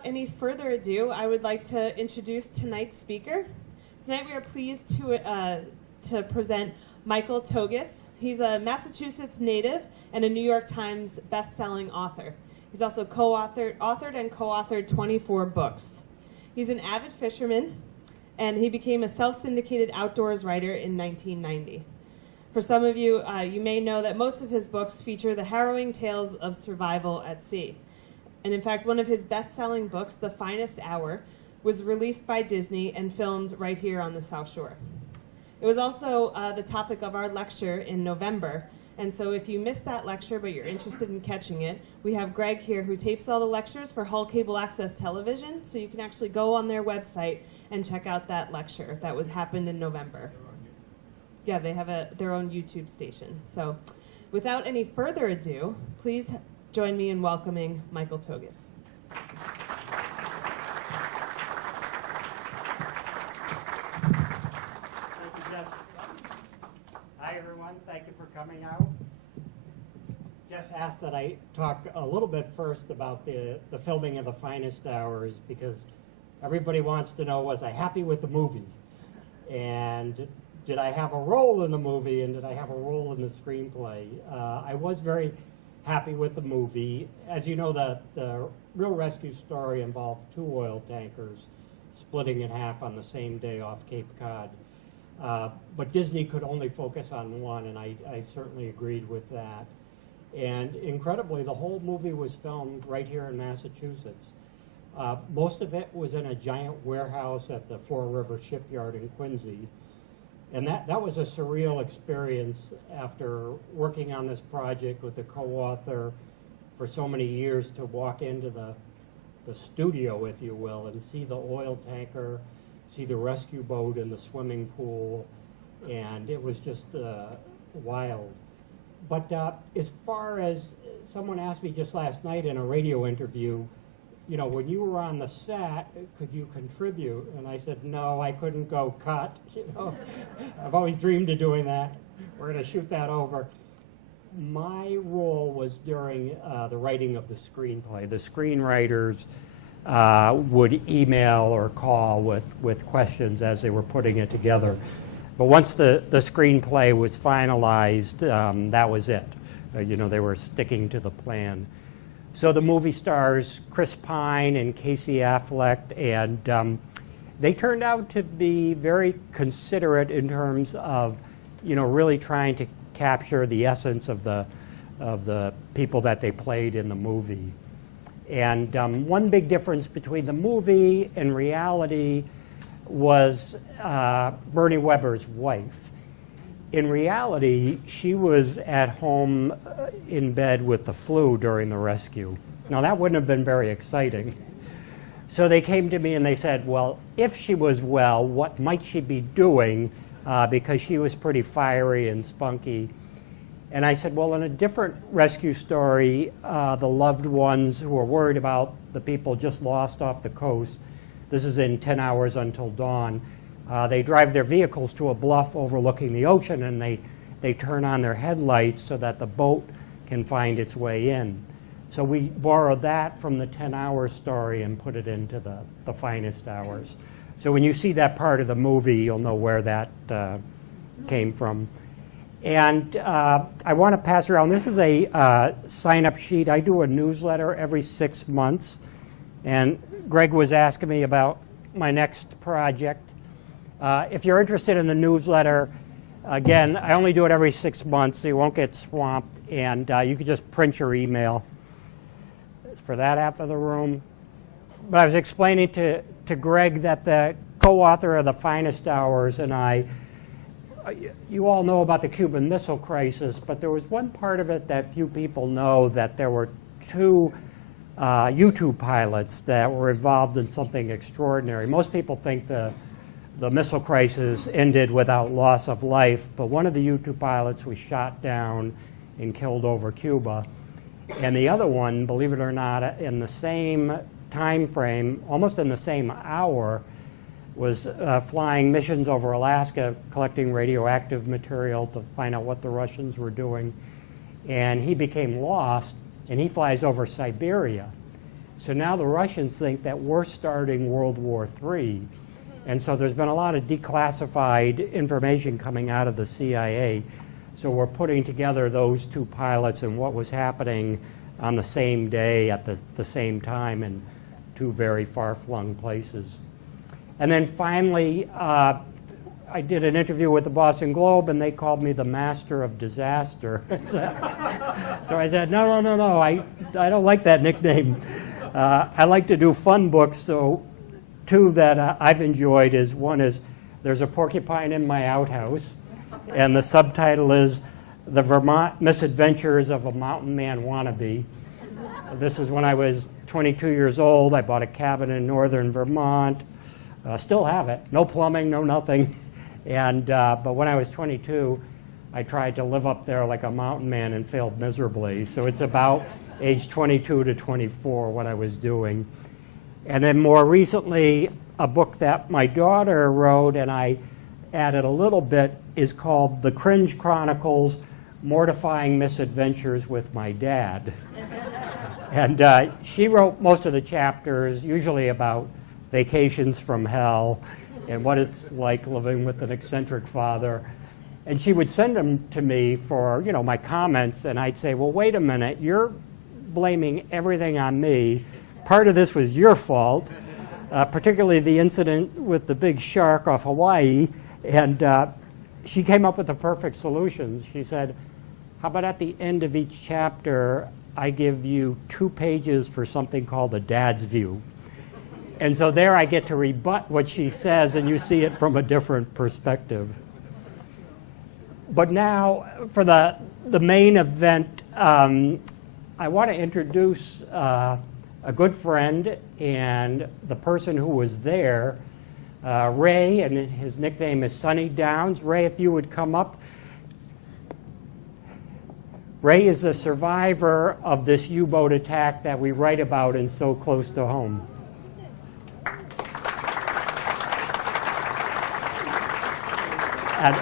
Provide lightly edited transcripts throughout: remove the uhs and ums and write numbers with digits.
without any further ado, I would like to introduce tonight's speaker. Tonight we are pleased to present Michael Tougias. He's a Massachusetts native and a New York Times best-selling author. He's also authored 24 books. He's an avid fisherman, and he became a self-syndicated outdoors writer in 1990. For some of you, you may know that most of his books feature the harrowing tales of survival at sea. And in fact, one of his best-selling books, The Finest Hour, was released by Disney and filmed right here on the South Shore. It was also the topic of our lecture in November. And so if you missed that lecture but you're interested in catching it, we have Greg here who tapes all the lectures for Hull Cable Access Television. So you can actually go on their website and check out that lecture that happened in November. Yeah, they have their own YouTube station. So without any further ado, please join me in welcoming Michael Tougias. Thank you, Jess. Hi, everyone. Thank you for coming out. Jess asked that I talk a little bit first about the filming of The Finest Hours, because everybody wants to know, was I happy with the movie? And did I have a role in the movie, and did I have a role in the screenplay? I was very happy with the movie. As you know, the real rescue story involved 2 oil tankers splitting in half on the same day off Cape Cod. But Disney could only focus on one, and I certainly agreed with that. And incredibly, the whole movie was filmed right here in Massachusetts. Most of it was in a giant warehouse at the Four River Shipyard in Quincy. And that was a surreal experience after working on this project with the co-author for so many years, to walk into the studio, if you will, and see the oil tanker, see the rescue boat in the swimming pool, and it was just wild. But as far as someone asked me just last night in a radio interview, you know, when you were on the set, could you contribute? And I said, no, I couldn't go cut. You know, I've always dreamed of doing that. We're going to shoot that over. My role was during the writing of the screenplay. The screenwriters would email or call with questions as they were putting it together. But once the screenplay was finalized, that was it. You know, they were sticking to the plan. So the movie stars Chris Pine and Casey Affleck, and they turned out to be very considerate in terms of, you know, really trying to capture the essence of the people that they played in the movie. And one big difference between the movie and reality was Bernie Weber's wife. In reality, she was at home in bed with the flu during the rescue. Now, that wouldn't have been very exciting. So they came to me and they said, well, if she was well, what might she be doing? Because she was pretty fiery and spunky. And I said, well, in a different rescue story, the loved ones who are worried about the people just lost off the coast, this is in 10 Hours Until Dawn, they drive their vehicles to a bluff overlooking the ocean, and they turn on their headlights so that the boat can find its way in. So we borrowed that from the 10 Hours story and put it into the Finest Hours. So when you see that part of the movie, you'll know where that came from. And I want to pass around, this is a sign-up sheet. I do a newsletter every 6 months. And Greg was asking me about my next project. If you're interested in the newsletter, again, I only do it every 6 months, so you won't get swamped. And you can just print your email for that half of the room. But I was explaining to Greg that the co-author of The Finest Hours and I, you all know about the Cuban Missile Crisis, but there was one part of it that few people know, that there were 2 U-2 pilots that were involved in something extraordinary. Most people think the missile crisis ended without loss of life, but one of the U-2 pilots was shot down and killed over Cuba. And the other one, believe it or not, in the same time frame, almost in the same hour, was flying missions over Alaska, collecting radioactive material to find out what the Russians were doing. And he became lost, and he flies over Siberia. So now the Russians think that we're starting World War III. And so there's been a lot of declassified information coming out of the CIA. So we're putting together those two pilots and what was happening on the same day at the same time in two very far-flung places. And then finally, I did an interview with the Boston Globe, and they called me the master of disaster. So I said, no, I don't like that nickname. I like to do fun books, so two that I've enjoyed is, one is There's a Porcupine in My Outhouse, and the subtitle is The Vermont Misadventures of a Mountain Man Wannabe. This is when I was 22 years old. I bought a cabin in northern Vermont. Still have it. No plumbing, no nothing. And but when I was 22, I tried to live up there like a mountain man and failed miserably. So it's about age 22 to 24 what I was doing. And then more recently, a book that my daughter wrote and I added a little bit is called The Cringe Chronicles: Mortifying Misadventures with My Dad. And she wrote most of the chapters, usually about vacations from hell and what it's like living with an eccentric father. And she would send them to me for, you know, my comments, and I'd say, well, wait a minute, you're blaming everything on me. Part of this was your fault, particularly the incident with the big shark off Hawaii. And she came up with the perfect solution. She said, how about at the end of each chapter, I give you 2 pages for something called a dad's view. And so there I get to rebut what she says, and you see it from a different perspective. But now, for the main event, I want to introduce a good friend and the person who was there, Ray, and his nickname is Sunny Downs. Ray, if you would come up. Ray is a survivor of this U-boat attack that we write about in So Close to Home. And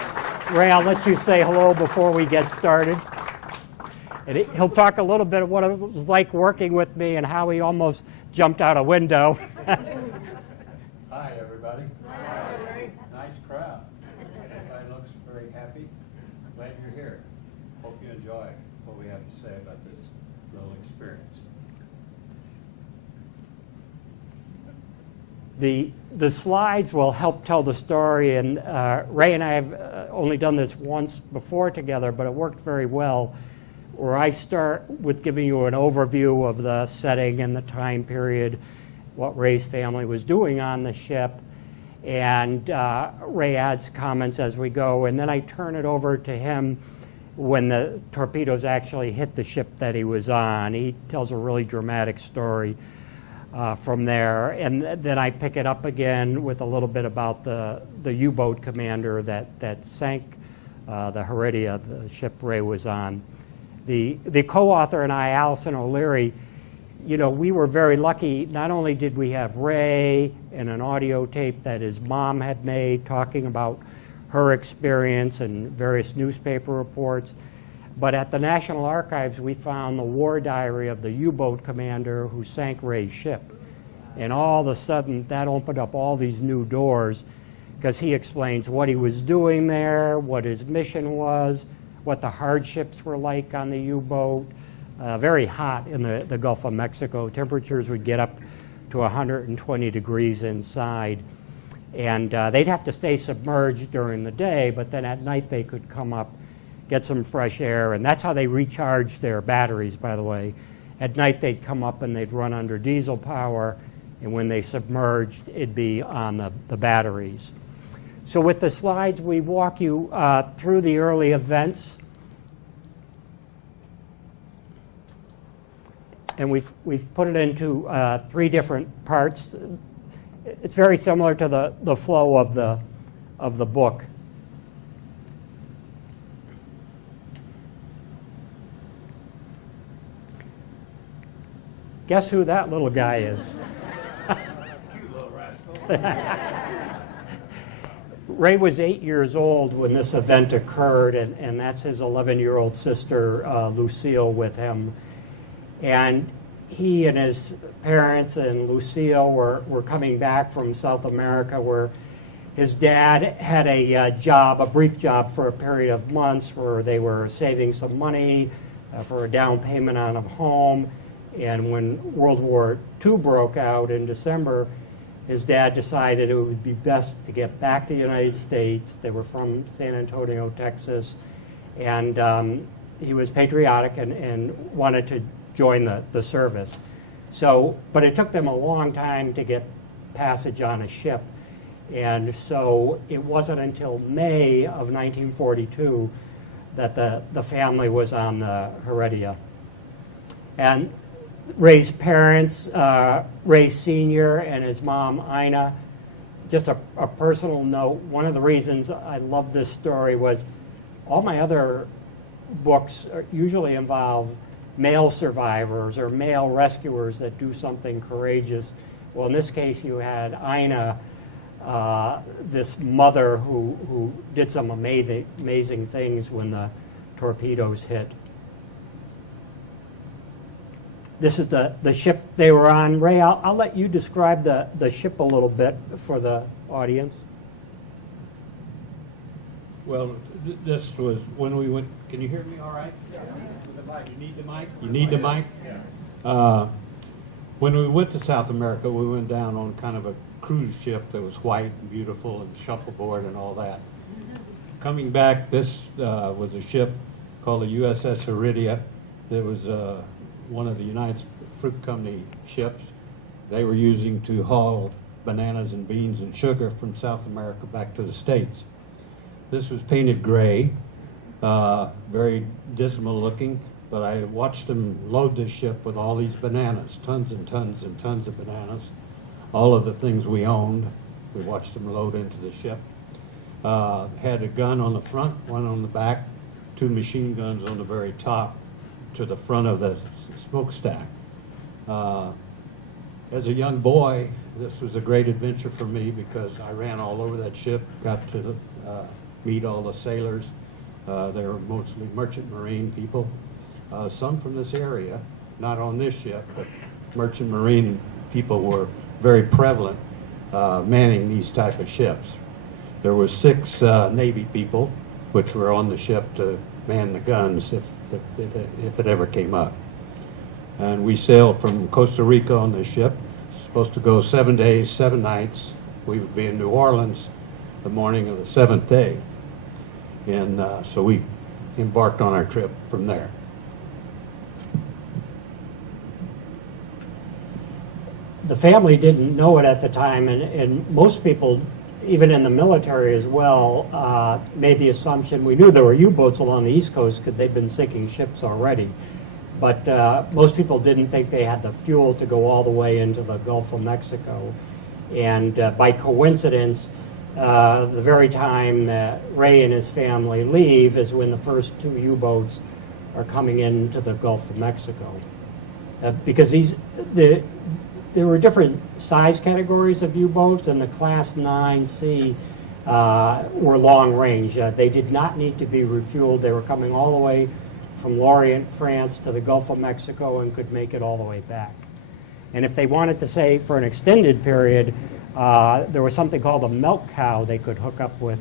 Ray, I'll let you say hello before we get started. And he'll talk a little bit of what it was like working with me and how he almost jumped out a window. Hi, everybody. Hi. Nice crowd. Everybody looks very happy. Glad you're here. Hope you enjoy what we have to say about this little experience. The slides will help tell the story, and Ray and I have only done this once before together, but it worked very well, where I start with giving you an overview of the setting and the time period, what Ray's family was doing on the ship, and Ray adds comments as we go, and then I turn it over to him when the torpedoes actually hit the ship that he was on. He tells a really dramatic story from there, and then I pick it up again with a little bit about the U-boat commander that sank the Heredia, the ship Ray was on. The co-author and I, Allison O'Leary, you know, we were very lucky. Not only did we have Ray and an audio tape that his mom had made talking about her experience and various newspaper reports, but at the National Archives, we found the war diary of the U-boat commander who sank Ray's ship. And all of a sudden, that opened up all these new doors, because he explains what he was doing there, what his mission was, what the hardships were like on the U-boat. Very hot in the Gulf of Mexico. Temperatures would get up to 120 degrees inside. And they'd have to stay submerged during the day, but then at night they could come up, get some fresh air, and that's how they recharged their batteries, by the way. At night they'd come up and they'd run under diesel power, and when they submerged, it'd be on the batteries. So with the slides, we walk you through the early events. And we've put it into 3 different parts. It's very similar to the flow of the book. Guess who that little guy is? Cute little rascal. Ray was 8 years old when this event occurred, and that's his 11-year-old sister, Lucille, with him. And he and his parents and Lucille were coming back from South America, where his dad had a brief job for a period of months where they were saving some money for a down payment on a home. And when World War II broke out in December, his dad decided it would be best to get back to the United States. They were from San Antonio, Texas, and he was patriotic and wanted to join the service. But it took them a long time to get passage on a ship. And so it wasn't until May of 1942 that the family was on the Heredia. And Ray's parents, Ray Sr. and his mom, Ina, just a personal note, one of the reasons I love this story was all my other books usually involve male survivors or male rescuers that do something courageous. Well, in this case, you had Ina, this mother who did some amazing things when the torpedoes hit. This is the ship they were on. Ray, I'll let you describe the ship a little bit for the audience. Well, this was when we went. Can you hear me all right? Yeah. You need the mic? You need the mic? Yeah. When we went to South America, we went down on kind of a cruise ship that was white and beautiful and shuffleboard and all that. Coming back, this was a ship called the USS Heredia. It was one of the United Fruit Company ships. They were using to haul bananas and beans and sugar from South America back to the States. This was painted gray, very dismal looking, but I watched them load this ship with all these bananas, tons and tons and tons of bananas, all of the things we owned. We watched them load into the ship. Had a gun on the front, one on the back, 2 machine guns on the very top to the front of the smokestack. As a young boy, this was a great adventure for me because I ran all over that ship, got to meet all the sailors. They were mostly merchant marine people, some from this area, not on this ship, but merchant marine people were very prevalent manning these type of ships. There were 6 Navy people which were on the ship to man the guns if it ever came up. And we sailed from Costa Rica on the ship, supposed to go 7 days, 7 nights. We would be in New Orleans the morning of the 7th day. And so we embarked on our trip from there. The family didn't know it at the time, and most people, even in the military as well, made the assumption, we knew there were U-boats along the East Coast because they'd been sinking ships already. But most people didn't think they had the fuel to go all the way into the Gulf of Mexico. And by coincidence, the very time that Ray and his family leave is when the first 2 U-boats are coming into the Gulf of Mexico. Because there were different size categories of U-boats, and the Class 9C were long range. They did not need to be refueled. They were coming all the way from Lorient, France to the Gulf of Mexico and could make it all the way back. And if they wanted to say for an extended period, there was something called a milk cow they could hook up with,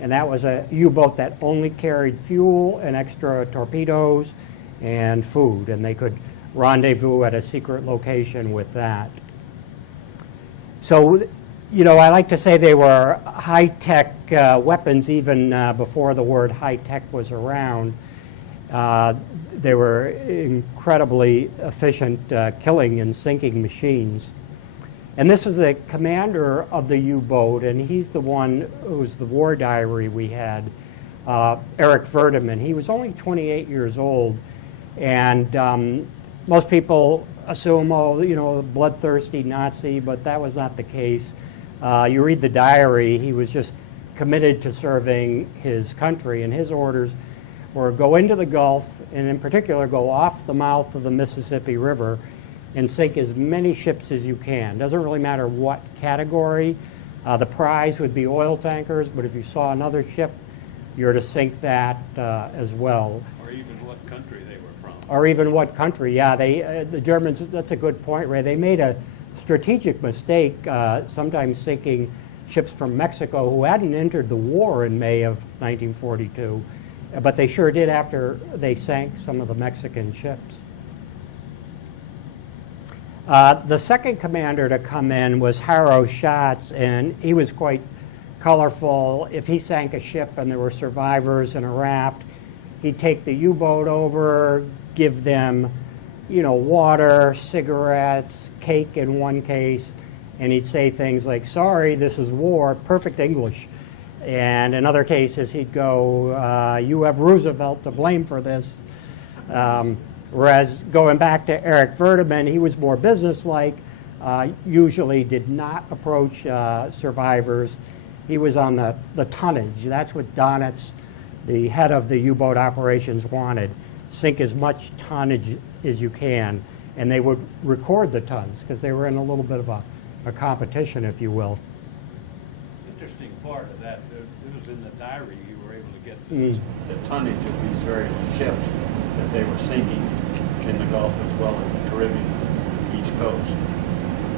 and that was a U-boat that only carried fuel and extra torpedoes and food, and they could rendezvous at a secret location with that. So, I like to say they were high-tech weapons even before the word high-tech was around. They were incredibly efficient killing and sinking machines. And this is the commander of the U-boat, and he's the one who's the war diary we had, Eric Ferdinand. He was only 28 years old, and most people assume, bloodthirsty Nazi, but that was not the case. You read the diary, he was just committed to serving his country, and his orders were go into the Gulf, and in particular go off the mouth of the Mississippi River and sink as many ships as you can. Doesn't really matter what category. The prize would be oil tankers, but if you saw another ship you're to sink that as well. Or even what country they were from. Or even what country, yeah. The Germans, that's a good point, Ray. They made a strategic mistake, sometimes sinking ships from Mexico who hadn't entered the war in May of 1942, but they sure did after they sank some of the Mexican ships. The second commander to come in was Harro Schatz, and he was quite colorful. If he sank a ship and there were survivors in a raft, he'd take the U-boat over, give them, water, cigarettes, cake in one case, and he'd say things like, "Sorry, this is war," perfect English. And in other cases, he'd go, "You have Roosevelt to blame for this." Whereas going back to Erich Ferdinand, he was more businesslike, usually did not approach survivors. He was on the tonnage. That's what Donitz, the head of the U-boat operations, wanted. Sink as much tonnage as you can. And they would record the tons because they were in a little bit of a competition, if you will. Interesting part of that, it was in the diary you were able to get the tonnage of these various ships that they were sinking in the Gulf as well as the Caribbean, East Coast.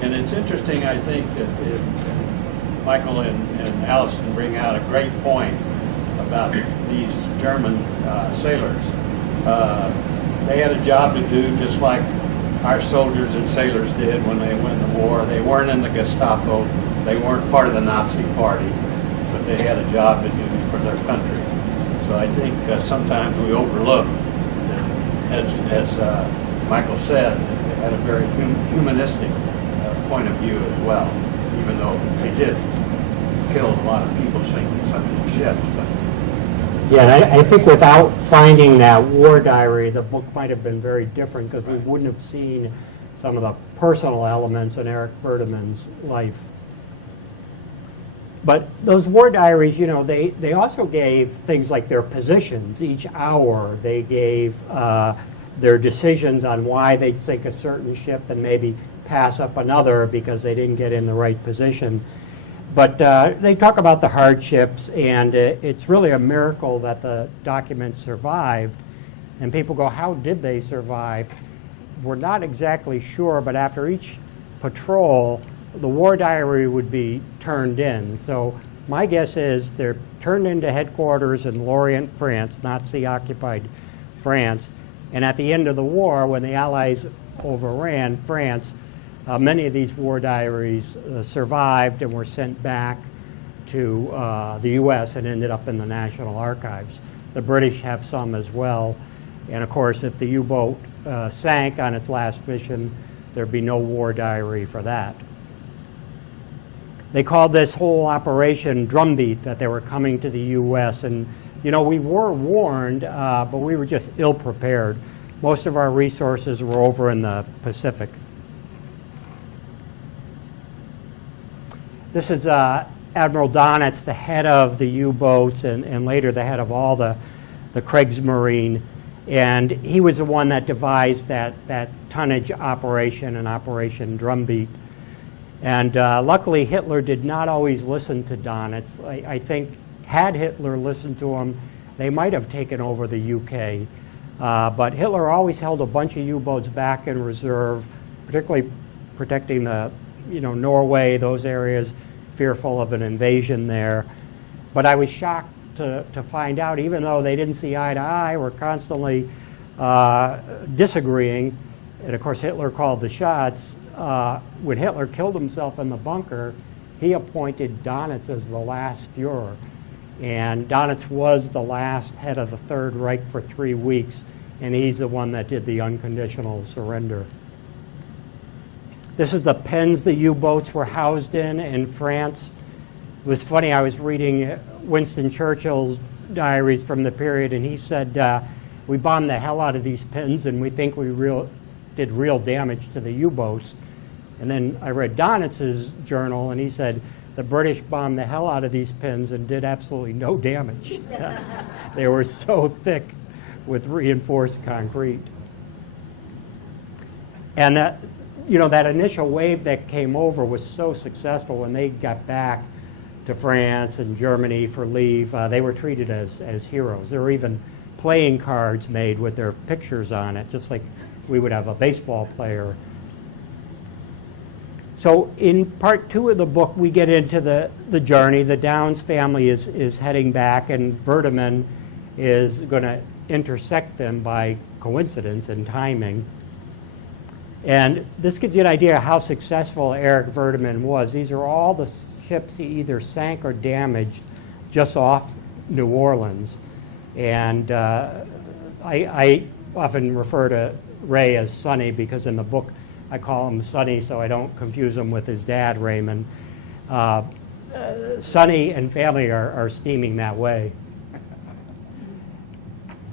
And it's interesting, I think, that Michael and Allison bring out a great point about these German sailors. They had a job to do just like our soldiers and sailors did when they went to war. They weren't in the Gestapo. They weren't part of the Nazi Party, but they had a job to do for their country. So I think sometimes we overlook that, as Michael said, they had a very humanistic point of view as well, even though they did kill a lot of people sinking some of these ships. But yeah, and I think without finding that war diary, the book might have been very different because we wouldn't have seen some of the personal elements in Erich Ferdinand's life. But those war diaries, they also gave things like their positions each hour. They gave their decisions on why they'd sink a certain ship and maybe pass up another because they didn't get in the right position. But they talk about the hardships, and it's really a miracle that the documents survived. And people go, how did they survive? We're not exactly sure, but after each patrol, the war diary would be turned in. So my guess is they're turned into headquarters in Lorient, France, Nazi-occupied France. And at the end of the war, when the Allies overran France, many of these war diaries survived and were sent back to the U.S. and ended up in the National Archives. The British have some as well. And of course, if the U-boat sank on its last mission, there'd be no war diary for that. They called this whole operation Drumbeat, that they were coming to the U.S. And, we were warned, but we were just ill-prepared. Most of our resources were over in the Pacific. This is Admiral Donitz, the head of the U-boats and later the head of all the Kriegsmarine. And he was the one that devised that tonnage operation and Operation Drumbeat. And luckily, Hitler did not always listen to Donitz. I think had Hitler listened to him, they might have taken over the UK. But Hitler always held a bunch of U-boats back in reserve, particularly protecting the, Norway, those areas, fearful of an invasion there. But I was shocked to find out, even though they didn't see eye to eye, were constantly disagreeing. And of course, Hitler called the shots. When Hitler killed himself in the bunker, he appointed Donitz as the last Fuhrer. And Donitz was the last head of the Third Reich for 3 weeks, and he's the one that did the unconditional surrender. This is the pens the U-boats were housed in France. It was funny, I was reading Winston Churchill's diaries from the period, and he said, we bombed the hell out of these pens, and we think we did real damage to the U-boats. And then I read Donitz's journal, and he said, the British bombed the hell out of these pins and did absolutely no damage. They were so thick with reinforced concrete. And that initial wave that came over was so successful when they got back. to France and Germany for leave, they were treated as heroes. There were even playing cards made with their pictures on it, just like we would have a baseball player. So in part 2 of the book, we get into the journey. The Downs family is heading back, and Ferdinand is going to intersect them by coincidence and timing. And this gives you an idea of how successful Eric Ferdinand was. These are all the ships he either sank or damaged just off New Orleans. And I often refer to Ray as Sonny, because in the book I call him Sonny so I don't confuse him with his dad, Raymond. Sonny and family are steaming that way.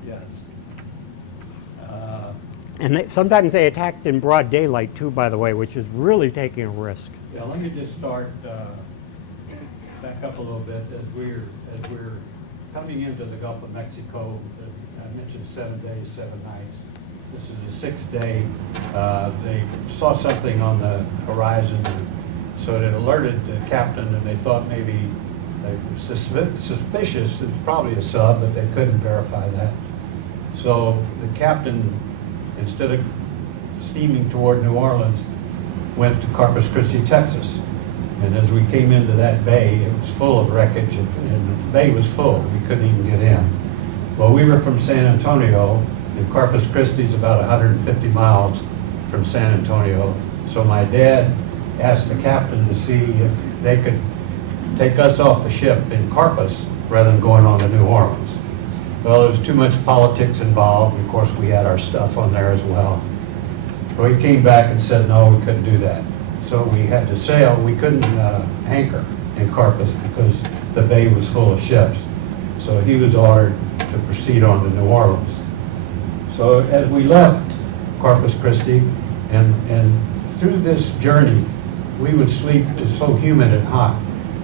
Yes. And sometimes they attacked in broad daylight too, by the way, which is really taking a risk. Yeah, let me just start, back up a little bit as we're coming into the Gulf of Mexico. I mentioned 7 days, 7 nights. This is the 6th day. They saw something on the horizon, so it alerted the captain, and they thought maybe they were suspicious. It was probably a sub, but they couldn't verify that. So the captain, instead of steaming toward New Orleans, went to Corpus Christi, Texas. And as we came into that bay, it was full of wreckage, and the bay was full. We couldn't even get in. Well, we were from San Antonio, and Corpus Christi is about 150 miles from San Antonio. So my dad asked the captain to see if they could take us off the ship in Corpus rather than going on to New Orleans. Well, there was too much politics involved. Of course, we had our stuff on there as well. So he came back and said, no, we couldn't do that. So we had to sail. We couldn't anchor in Corpus because the bay was full of ships. So he was ordered to proceed on to New Orleans. So as we left Corpus Christi, and through this journey, we would sleep. It was so humid and hot.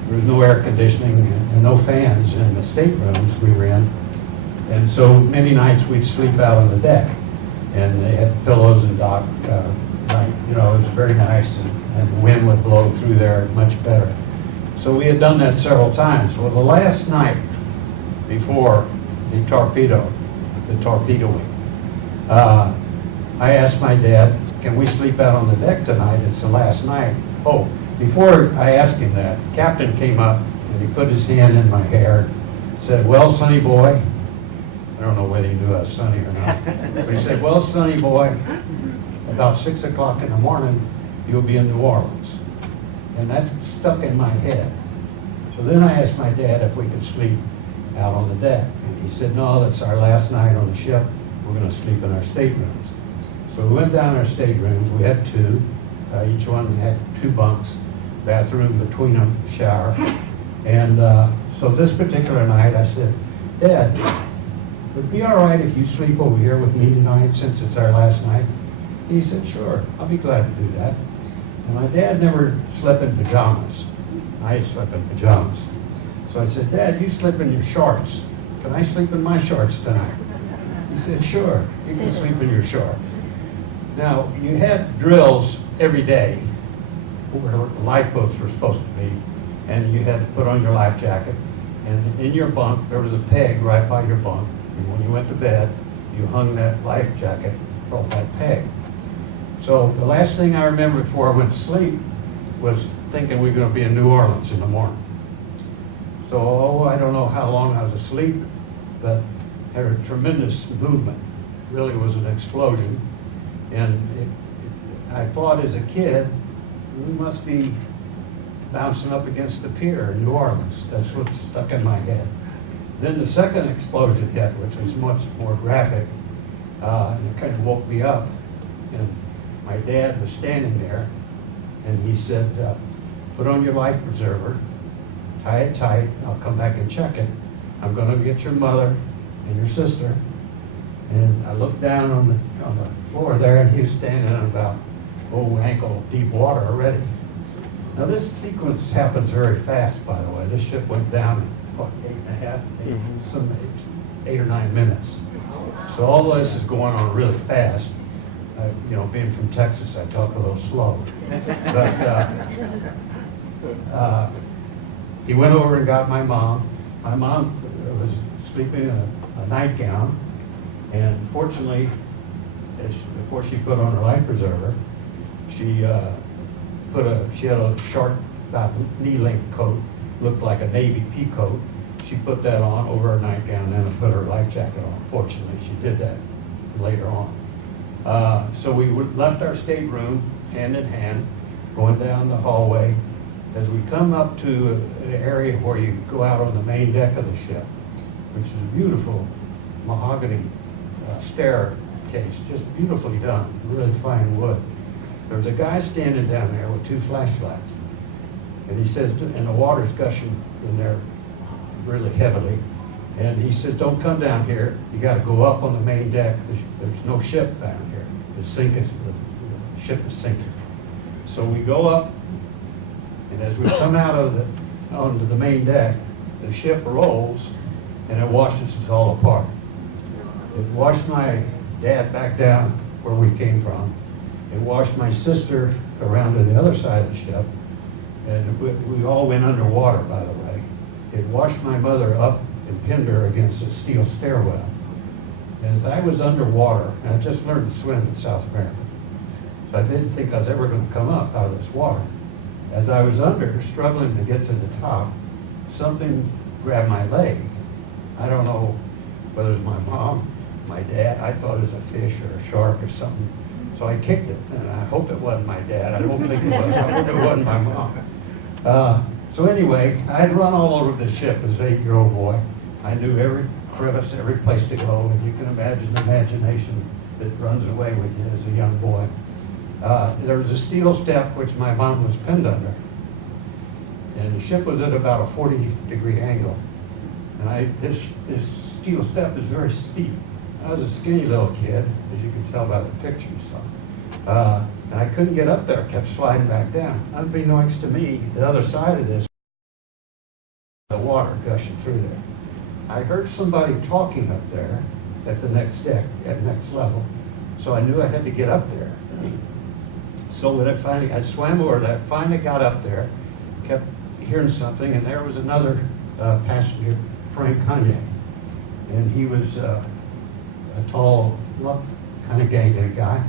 There was no air conditioning and no fans in the staterooms we were in. And so many nights we'd sleep out on the deck. And they had pillows and dock, you know, it was very nice, and the wind would blow through there much better. So we had done that several times. Well, the last night before the torpedo wing, I asked my dad, can we sleep out on the deck tonight? It's the last night. Oh, before I asked him that, the captain came up and he put his hand in my hair, said, well, Sonny boy, I don't know whether he knew I was Sonny or not, but he said, well, Sonny boy, about 6 o'clock in the morning, you'll be in New Orleans. And that stuck in my head. So then I asked my dad if we could sleep out on the deck. And he said, no, that's our last night on the ship. We're going to sleep in our staterooms. So we went down our staterooms. We had 2. Each one had 2 bunks, bathroom between them, shower. And so this particular night, I said, Dad, would it be all right if you sleep over here with me tonight since it's our last night? And he said, sure, I'll be glad to do that. And my dad never slept in pajamas. I slept in pajamas. So I said, Dad, you sleep in your shorts. Can I sleep in my shorts tonight? He said, sure, you can sleep in your shorts. Now, you had drills every day where lifeboats were supposed to be, and you had to put on your life jacket. And in your bunk, there was a peg right by your bunk. And when you went to bed, you hung that life jacket from that peg. So the last thing I remember before I went to sleep was thinking we were going to be in New Orleans in the morning. So, I don't know how long I was asleep, but had a tremendous movement. Really was an explosion. And I thought as a kid, we must be bouncing up against the pier in New Orleans. That's what stuck in my head. Then the second explosion hit, which was much more graphic, and it kind of woke me up. And my dad was standing there, and he said, put on your life preserver, tie it tight, I'll come back and check it. I'm going to get your mother and your sister. And I looked down on the floor there, and he was standing in about ankle deep water already. Now this sequence happens very fast, by the way. This ship went down in, what, 8 or 9 minutes. So all this is going on really fast. You know, being from Texas, I talk a little slow. But he went over and got my mom. My mom was sleeping in a nightgown, and fortunately, before she put on her life preserver, she had a short, about knee-length coat, looked like a Navy pea coat. She put that on over her nightgown and then put her life jacket on. Fortunately, she did that later on. So we left our stateroom hand in hand, going down the hallway. As we come up to the area where you go out on the main deck of the ship, which is a beautiful mahogany staircase, just beautifully done, really fine wood. There's a guy standing down there with 2 flashlights. And he says, and the water's gushing in there really heavily. And he says, don't come down here. You got to go up on the main deck. There's no ship down here. The ship is sinking. So we go up, and as we come out onto the main deck, the ship rolls, and it washes us all apart. It washed my dad back down where we came from. It washed my sister around to the other side of the ship, and we all went underwater, by the way. It washed my mother up and pinned her against a steel stairwell. And as I was underwater, and I just learned to swim in South America, so I didn't think I was ever going to come up out of this water. As I was under, struggling to get to the top, something grabbed my leg. I don't know whether it was my mom, my dad. I thought it was a fish or a shark or something. So I kicked it, and I hope it wasn't my dad. I don't think it was. I hope it wasn't my mom. So anyway, I had run all over the ship as an 8-year-old boy. I knew every crevice, every place to go, and you can imagine the imagination that runs away with you as a young boy. There was a steel step which my mom was pinned under, and the ship was at about a 40-degree angle. And this steel step is very steep. I was a skinny little kid, as you can tell by the picture you saw. And I couldn't get up there, I kept sliding back down. Unbeknownst to me, the other side of this, the water gushing through there. I heard somebody talking up there at the next deck, at next level, so I knew I had to get up there. So when I swam over that, finally got up there, kept hearing something, and there was another passenger, Frank Kanye. And he was a tall, kind of gangly guy,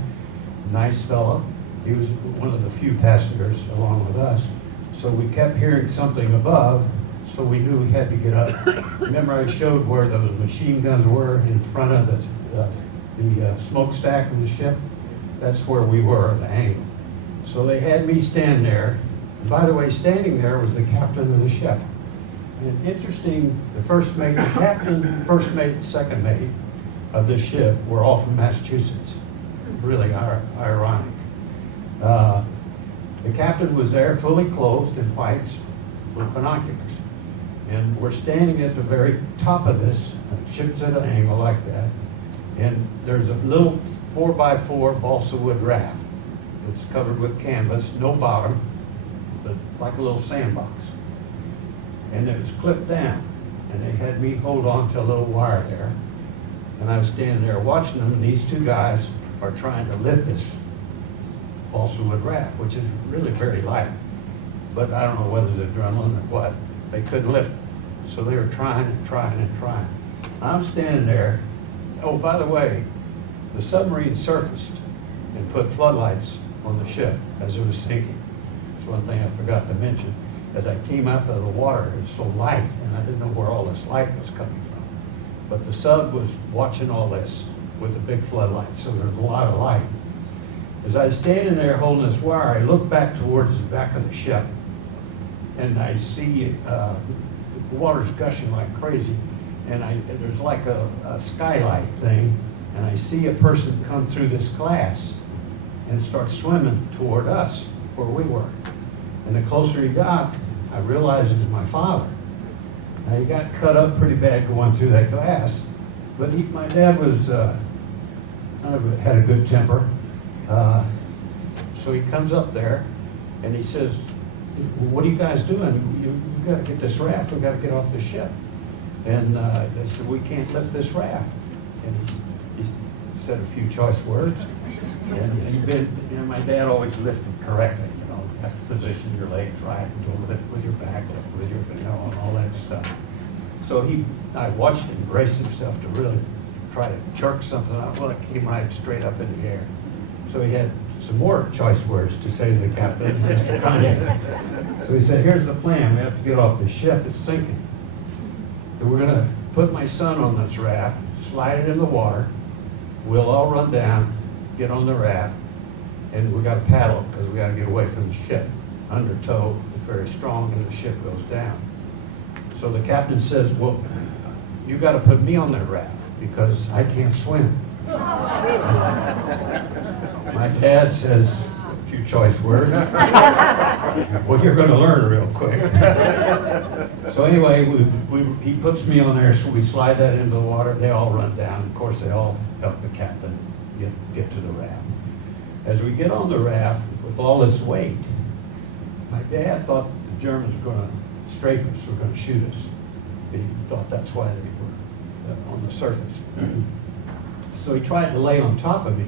nice fellow. He was one of the few passengers along with us. So we kept hearing something above, so we knew we had to get up. Remember I showed where those machine guns were in front of the smokestack of the ship? That's where we were at the angle. So they had me stand there. And by the way, standing there was the captain of the ship. And interesting, the first mate, the captain, first mate, second mate of this ship were all from Massachusetts. Really ironic. The captain was there fully clothed in whites with binoculars. And we're standing at the very top of this, ship's at an angle like that, and there's a little 4x4 balsa wood raft that's covered with canvas, no bottom, but like a little sandbox. And it was clipped down, and they had me hold on to a little wire there. And I was standing there watching them, and these 2 guys are trying to lift this balsa wood raft, which is really very light. But I don't know whether it's adrenaline or what. They couldn't lift it. So they were trying and trying and trying. I'm standing there. Oh, by the way, the submarine surfaced and put floodlights on the ship as it was sinking. That's one thing I forgot to mention. As I came up out of the water, it was so light, and I didn't know where all this light was coming from. But the sub was watching all this with the big floodlights, so there was a lot of light. As I was standing there holding this wire, I looked back towards the back of the ship, and I see the water's gushing like crazy, and there's like a skylight thing, and I see a person come through this glass and start swimming toward us where we were. And the closer he got, I realized it was my father. Now, he got cut up pretty bad going through that glass, but my dad was had a good temper. So he comes up there and he says, "What are you guys doing? You got to get this raft. We got to get off the ship." And they said, "We can't lift this raft." And he said a few choice words. And my dad always lifted correctly, you know. have to position your legs right, and don't lift with your back, lift with your, and all that stuff. So I watched him brace himself to really try to jerk something out. Well, it came right straight up in the air. So he had some more choice words to say to the captain, Mr. Kanye. So he said, here's the plan. We have to get off the ship. It's sinking. And we're going to put my son on this raft, slide it in the water. We'll all run down, get on the raft, and we got to paddle because we got to get away from the ship. Undertow, it's very strong, and the ship goes down. So the captain says, well, you got to put me on that raft because I can't swim. My dad says a few choice words. Well, you're going to learn real quick. So anyway, he puts me on there, so we slide that into the water. They all run down. Of course, they all help the captain get to the raft. As we get on the raft, with all this weight, my dad thought the Germans were going to strafe us, were going to shoot us. He thought that's why they were on the surface. So he tried to lay on top of me.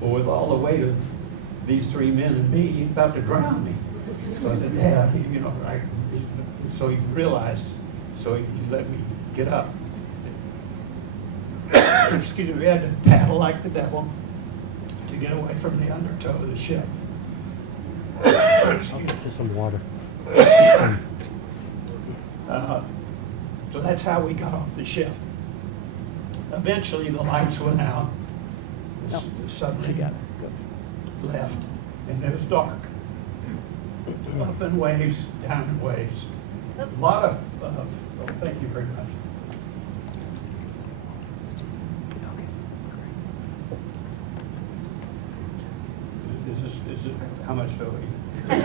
But with all the weight of these three men and me, he's about to drown me. So I said, Dad, so he realized, so he let me get up. Excuse me, we had to paddle like the devil to get away from the undertow of the ship. Just some water. So that's how we got off the ship. Eventually the lights went out. Suddenly got left, and it was dark. Up in waves, down in waves. A lot of, thank you very much. Is it, how much do we? They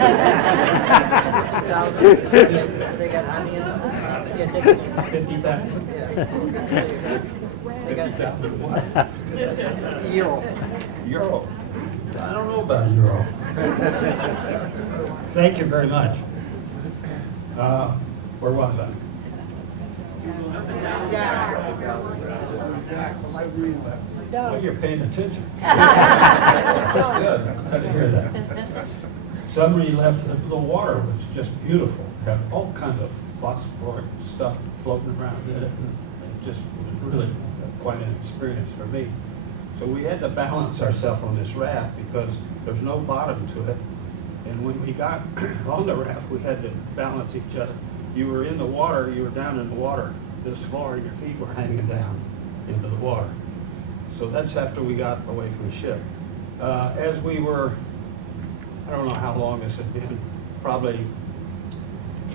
got honey in them? Yeah, take it. 50,000. They got what? Euro. I don't know about euro. Thank you very much. Where was I? Well, you're paying attention. That's good. Glad to hear that. Somebody left, the water was just beautiful. Had all kinds of phosphoric stuff floating around in it. And it just was really quite an experience for me. So we had to balance ourselves on this raft because there's no bottom to it. And when we got on the raft, we had to balance each other. You were in the water, you were down in the water this far, and your feet were hanging down into the water. So that's after we got away from the ship. As we were, I don't know how long this had been, probably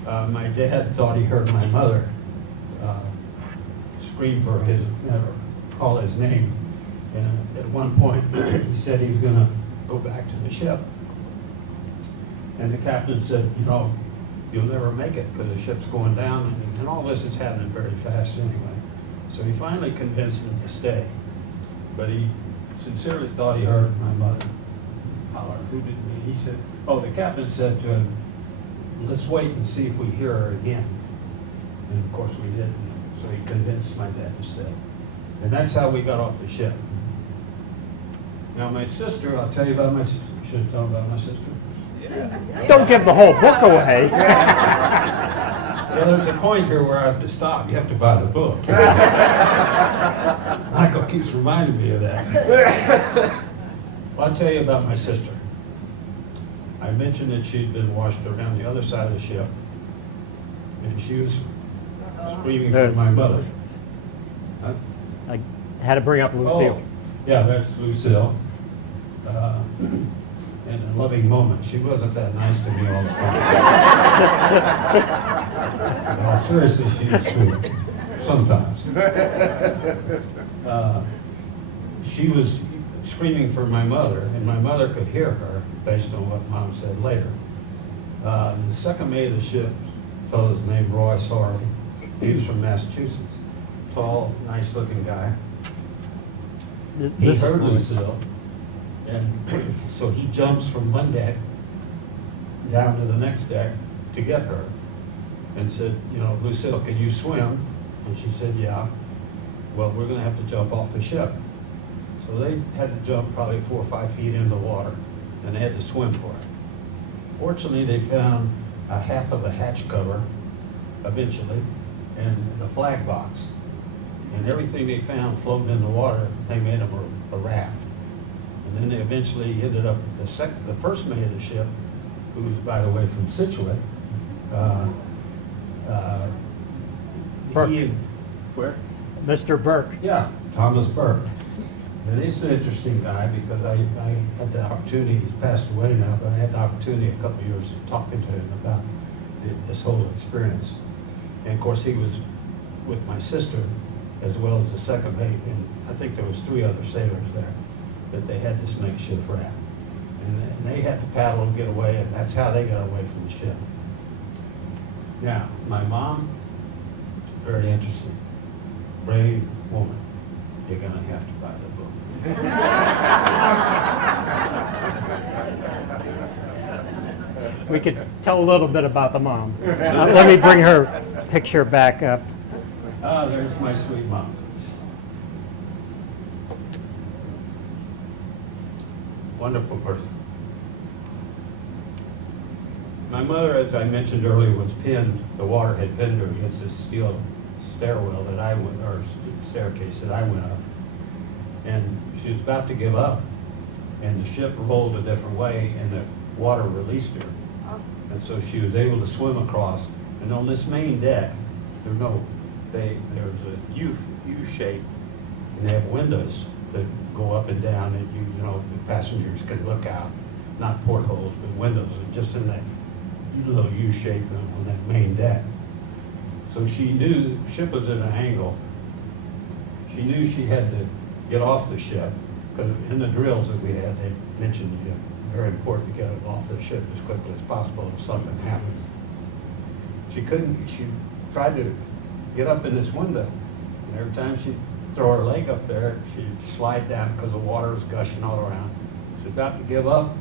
my dad thought he heard my mother scream for his, call his name. And at one point, he said he was going to go back to the ship. And the captain said, you know, you'll never make it because the ship's going down, and all this is happening very fast anyway. So he finally convinced him to stay. But he sincerely thought he heard my mother holler. Who did he? He said, oh, the captain said to him, let's wait and see if we hear her again. And of course we did. So he convinced my dad to stay. And that's how we got off the ship. Now my sister, I'll tell you about my sister. Should have told about my sister. Don't give the whole book away. Yeah, there's a point here where I have to stop. You have to buy the book. Michael keeps reminding me of that. Well, I'll tell you about my sister. I mentioned that she'd been washed around the other side of the ship, and she was screaming for my mother. Huh? I had to bring up Lucille. Oh, yeah, that's Lucille. In a loving moment. She wasn't that nice to me all the time. No, seriously, she was sweet. Sometimes. She was screaming for my mother, and my mother could hear her based on what Mom said later. The second mate of the ship, a fellow's named Roy Sorley. He was from Massachusetts. Tall, nice-looking guy. He heard Lucille. And so he jumps from one deck down to the next deck to get her and said, you know, Lucille, can you swim? And she said, yeah. Well, we're going to have to jump off the ship. So they had to jump probably 4 or 5 feet into the water, and they had to swim for it. fortunately, they found a half of a hatch cover eventually, and the flag box. And everything they found floating in the water, they made them a raft. And then they eventually ended up, the first mate of the ship, who was, by the way, from Scituate, Burke. Where? Mr. Burke. Yeah, Thomas Burke. And he's an interesting guy because I had the opportunity, he's passed away now, but I had the opportunity a couple of years of talking to him about this whole experience. And of course, he was with my sister as well as the second mate, and I think there was 3 other sailors there, that they had this makeshift raft. And they had to paddle to get away, and that's how they got away from the ship. Now, my mom, very interesting, brave woman. You're gonna have to buy the book. We could tell a little bit about the mom. Let me bring her picture back up. Ah, there's my sweet mom. Wonderful person. My mother, as I mentioned earlier, was pinned, the water had pinned her against this steel stairwell that I went, or staircase that I went up. And she was about to give up, and the ship rolled a different way, and the water released her. And so she was able to swim across. And on this main deck, there's a U shape, and they have windows that go up and down, and you know, the passengers can look out, not portholes, but windows, and just in that little U shape on that main deck. So she knew the ship was at an angle. She knew she had to get off the ship, because in the drills that we had, they mentioned very important to get off the ship as quickly as possible if something happens. She tried to get up in this window, and every time she'd throw her leg up there, she'd slide down because the water was gushing all around. She was about to give up,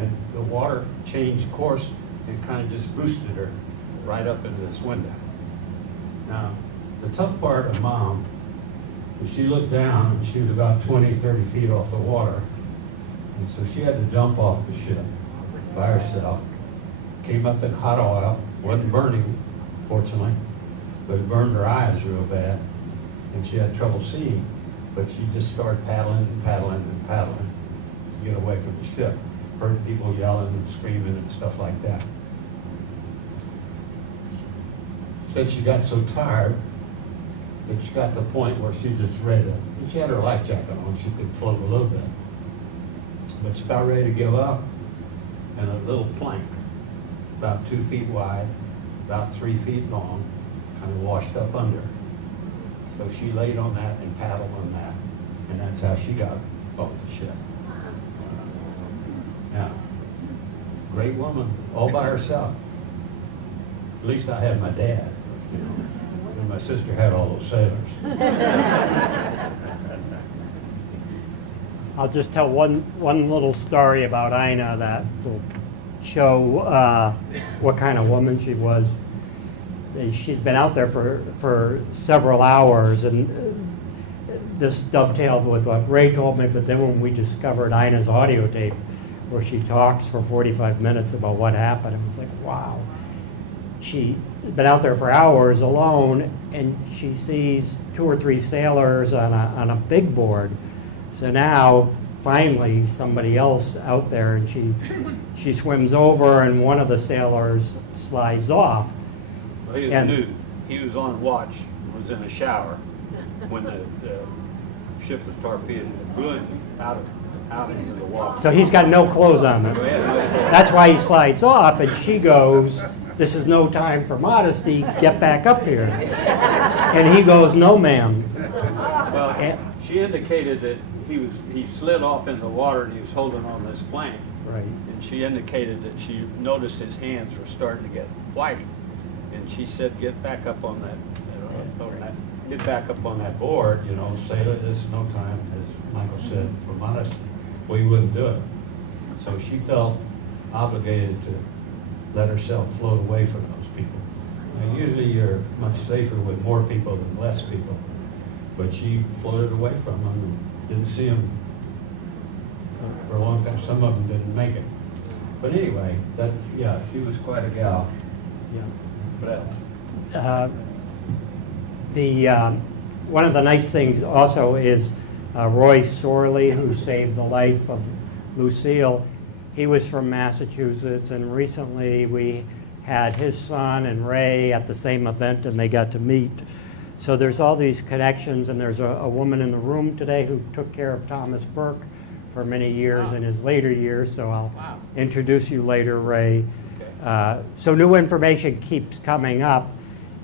and the water changed course and kind of just boosted her right up into this window. Now, the tough part of Mom was she looked down, and she was about 20, 30 feet off the water, and so she had to jump off the ship by herself. Came up in hot oil, wasn't burning, fortunately, but it burned her eyes real bad, and she had trouble seeing, but she just started paddling and paddling and paddling to get away from the ship. Heard people yelling and screaming and stuff like that. Said she got so tired that she got to the point where she just ready to, and she had her life jacket on, she could float a little bit. But she's about ready to give up, and a little plank, about 2 feet wide, about 3 feet long, kind of washed up under her. So she laid on that and paddled on that, and that's how she got off the ship. Now, great woman, all by herself. At least I had my dad, you know, and my sister had all those sailors. I'll just tell one little story about Ina that will show what kind of woman she was. She's been out there for several hours, and this dovetailed with what Ray told me, but then when we discovered Ina's audio tape, where she talks for 45 minutes about what happened, it was like, wow. She's been out there for hours alone, and she sees 2 or 3 sailors on a big board. So now, finally, somebody else out there, and she swims over, and one of the sailors slides off. Well, he was nude. He was on watch, was in a shower when the ship was torpedoed. It blew him out into the water. So he's got no clothes on. Go ahead. That's why he slides off, and she goes, "This is no time for modesty, get back up here." And he goes, "No, ma'am." Well, she indicated that he slid off in the water and he was holding on this plank. Right. And she indicated that she noticed his hands were starting to get white. And she said, get back up on that board, you know, sailor, this is no time, as Michael said, for modesty. Well, he wouldn't do it. So she felt obligated to let herself float away from those people. And usually you're much safer with more people than less people. But she floated away from them and didn't see them for a long time. Some of them didn't make it. But anyway, yeah, she was quite a gal. Yeah. What else? One of the nice things also is Roy Sorley, who saved the life of Lucille. He was from Massachusetts, and recently we had his son and Ray at the same event, and they got to meet. So there's all these connections, and there's a woman in the room today who took care of Thomas Burke for many years in his later years, so I'll introduce you later, Ray. So new information keeps coming up,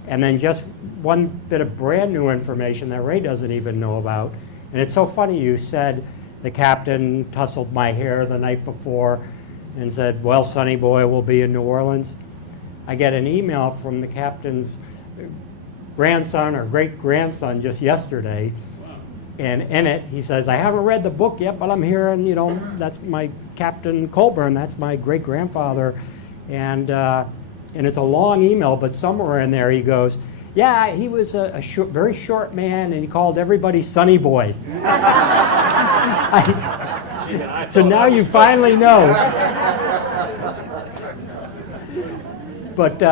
and then just one bit of brand new information that Ray doesn't even know about. And it's so funny, you said the captain tussled my hair the night before and said, well, Sonny boy, we'll be in New Orleans. I get an email from the captain's grandson or great-grandson just yesterday, and in it he says, I haven't read the book yet, but I'm here, and you know, that's my Captain Colburn, that's my great-grandfather, and it's a long email, but somewhere in there he goes, yeah, he was a very short man, and he called everybody Sonny Boy. So now you finally know. But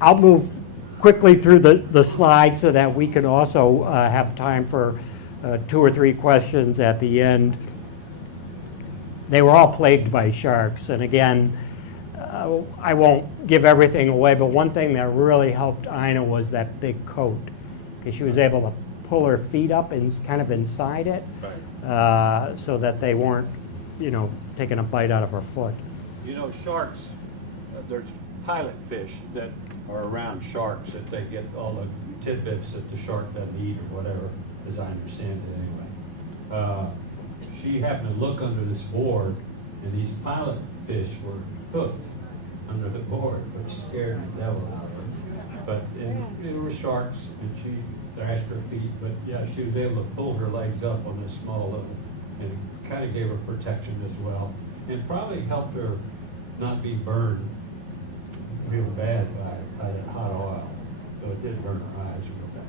I'll move quickly through the slides so that we can also have time for 2 or 3 questions at the end. They were all plagued by sharks, and again, I won't give everything away, but one thing that really helped Ina was that big coat, because she was able to pull her feet up and kind of inside it, so that they weren't, you know, taking a bite out of her foot. You know, sharks, there's pilot fish that are around sharks that they get all the tidbits that the shark doesn't eat or whatever, as I understand it anyway. She happened to look under this board, and these pilot fish were hooked under the board, which scared the devil out of her. But there were sharks, and she thrashed her feet, but yeah, she was able to pull her legs up on this small level, and kind of gave her protection as well, and probably helped her not be burned real bad by that hot oil. So it did burn her eyes real bad.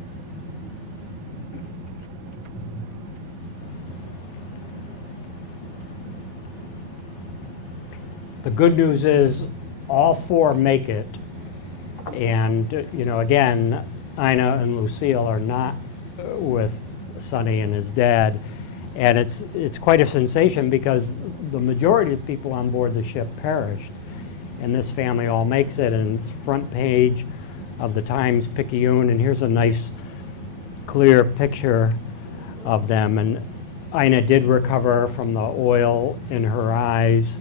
The good news is all 4 make it, and you know, again, Ina and Lucille are not with Sonny and his dad, and it's quite a sensation because the majority of people on board the ship perished, and this family all makes it, and it's front page of the Times-Picayune, and here's a nice clear picture of them, and Ina did recover from the oil in her eyes.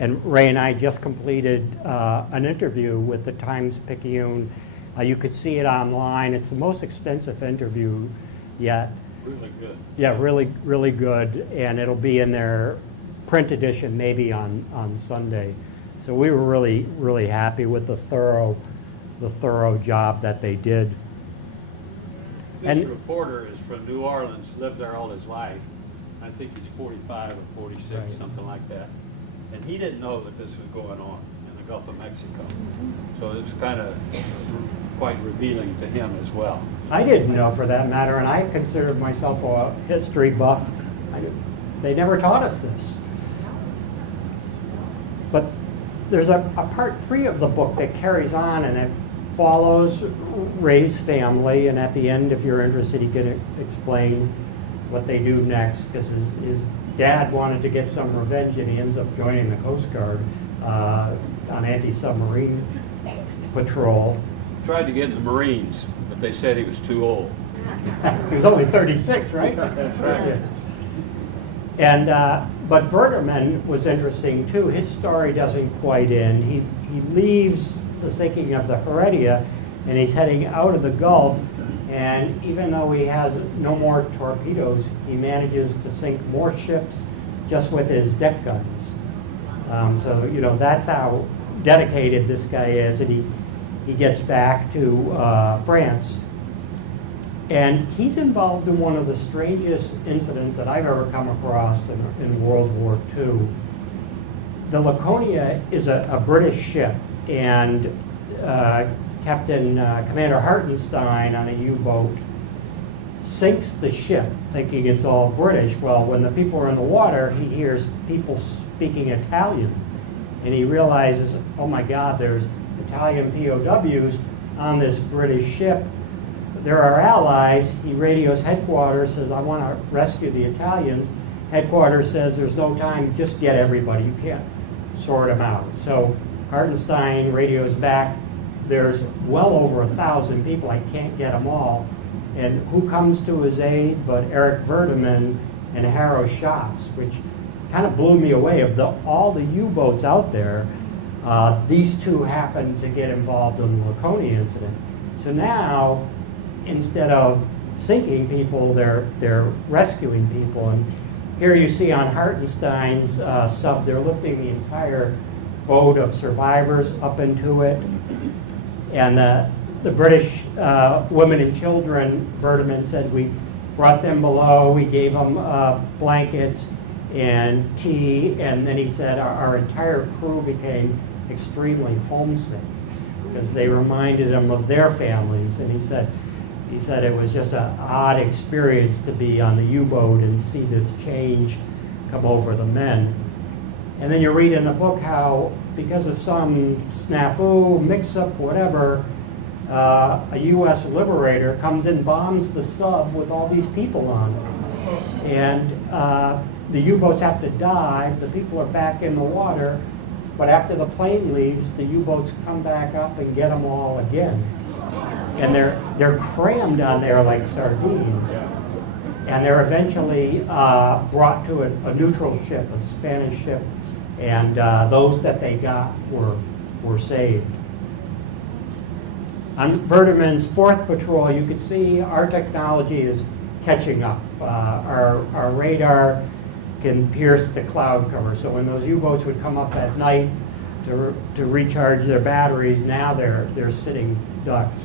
And Ray and I just completed an interview with the Times-Picayune. You could see it online. It's the most extensive interview yet. Really good. Yeah, really, really good. And it'll be in their print edition maybe on Sunday. So we were really, really happy with the thorough job that they did. This reporter is from New Orleans, lived there all his life. I think he's 45 or 46, right, something like that. And he didn't know that this was going on in the Gulf of Mexico. So it was kind of quite revealing to him as well. I didn't know, for that matter, and I considered myself a history buff. They never taught us this. But there's a part 3 of the book that carries on, and it follows Ray's family, and at the end, if you're interested, he can explain what they do next, because his dad wanted to get some revenge, and he ends up joining the Coast Guard on anti-submarine patrol. Tried to get in the Marines, but they said he was too old. He was only 36, right? That's right. And but Verderman was interesting too. His story doesn't quite end. He leaves the sinking of the Heredia, and he's heading out of the Gulf. And even though he has no more torpedoes, he manages to sink more ships just with his deck guns. So you know, that's how dedicated this guy is, and he gets back to France. And he's involved in one of the strangest incidents that I've ever come across in World War II. The Laconia is a British ship, and Commander Hartenstein on a U-boat sinks the ship thinking it's all British. Well, when the people are in the water, he hears people speaking Italian, and he realizes, oh my God, there's Italian POWs on this British ship. They're our allies. He radios headquarters, says, I want to rescue the Italians. Headquarters says, there's no time, just get everybody. You can't sort them out. So Hartenstein radios back, there's well over 1,000 people. I can't get them all. And who comes to his aid but Eric Verdeman and Harrow Schatz, which kind of blew me away. Of all the U-boats out there, these two happened to get involved in the Laconia incident. So now, instead of sinking people, they're rescuing people. And here you see on Hartenstein's sub, they're lifting the entire boat of survivors up into it. And the British women and children, Verdeman said, we brought them below, we gave them blankets and tea, and then he said our entire crew became extremely homesick because they reminded him of their families. And he said it was just an odd experience to be on the U-boat and see this change come over the men. And then you read in the book how, because of some snafu, mix-up, whatever, a U.S. liberator comes and bombs the sub with all these people on it. And the U-boats have to dive, the people are back in the water, but after the plane leaves, the U-boats come back up and get them all again. And they're crammed on there like sardines. And they're eventually brought to a neutral ship, a Spanish ship, and those that they got were saved. On Verdeman's fourth patrol, you could see our technology is catching up. Our radar can pierce the cloud cover. So when those U-boats would come up at night to recharge their batteries, now they're sitting ducks.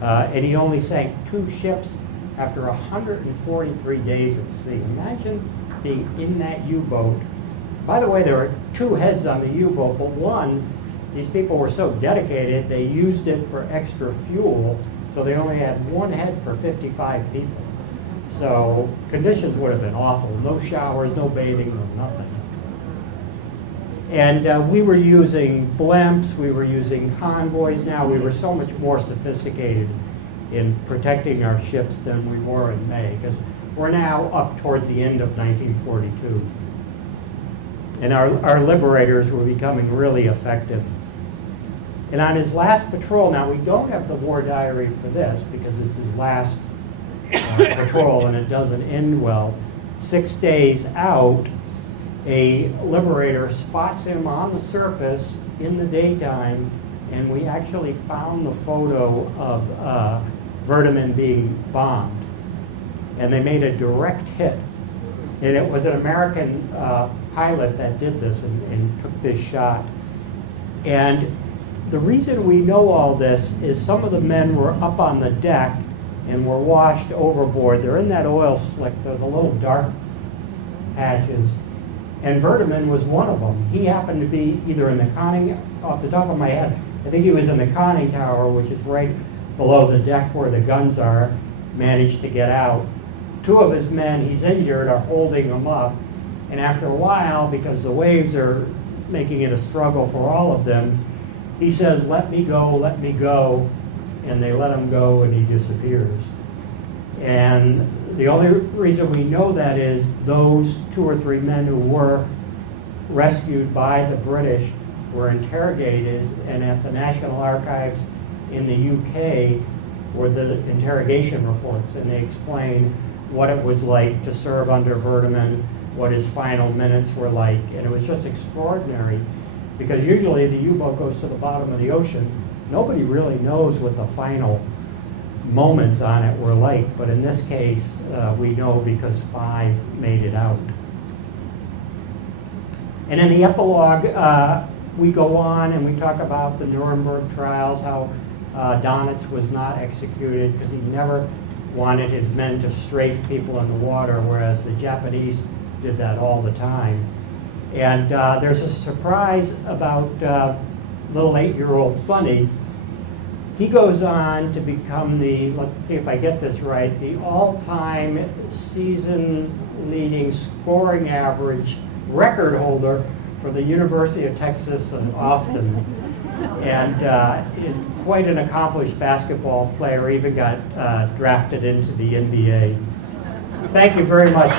And he only sank 2 ships after 143 days at sea. Imagine being in that U-boat. By the way, there were 2 heads on the U-boat, but one, these people were so dedicated, they used it for extra fuel, so they only had 1 head for 55 people. So conditions would have been awful. No showers, no bathing, no nothing. And we were using blimps, we were using convoys now. We were so much more sophisticated in protecting our ships than we were in May, because we're now up towards the end of 1942. And our liberators were becoming really effective. And on his last patrol, now we don't have the war diary for this because it's his last patrol and it doesn't end well. 6 days out, a liberator spots him on the surface in the daytime, and we actually found the photo of Verdeman being bombed. And they made a direct hit. And it was an American pilot that did this and took this shot. And the reason we know all this is some of the men were up on the deck and were washed overboard. They're in that oil slick, the little dark patches. And Verdeman was one of them. He happened to be either in the conning, off the top of my head, I think he was in the conning tower, which is right below the deck where the guns are, managed to get out. 2 of his men, he's injured, are holding him up. And after a while, because the waves are making it a struggle for all of them, he says, let me go, and they let him go and he disappears. And the only reason we know that is those 2 or 3 men who were rescued by the British were interrogated, and at the National Archives in the UK were the interrogation reports, and they explain what it was like to serve under Verdeman, what his final minutes were like, and it was just extraordinary because usually the U-boat goes to the bottom of the ocean. Nobody really knows what the final moments on it were like, but in this case, we know because 5 made it out. And in the epilogue, we go on and we talk about the Nuremberg trials, how Donitz was not executed because he never wanted his men to strafe people in the water, whereas the Japanese did that all the time. And there's a surprise about little 8-year-old Sonny. He goes on to become the, let's see if I get this right, the all-time season-leading scoring average record holder for the University of Texas in Austin, and is quite an accomplished basketball player, even got drafted into the NBA. Thank you very much.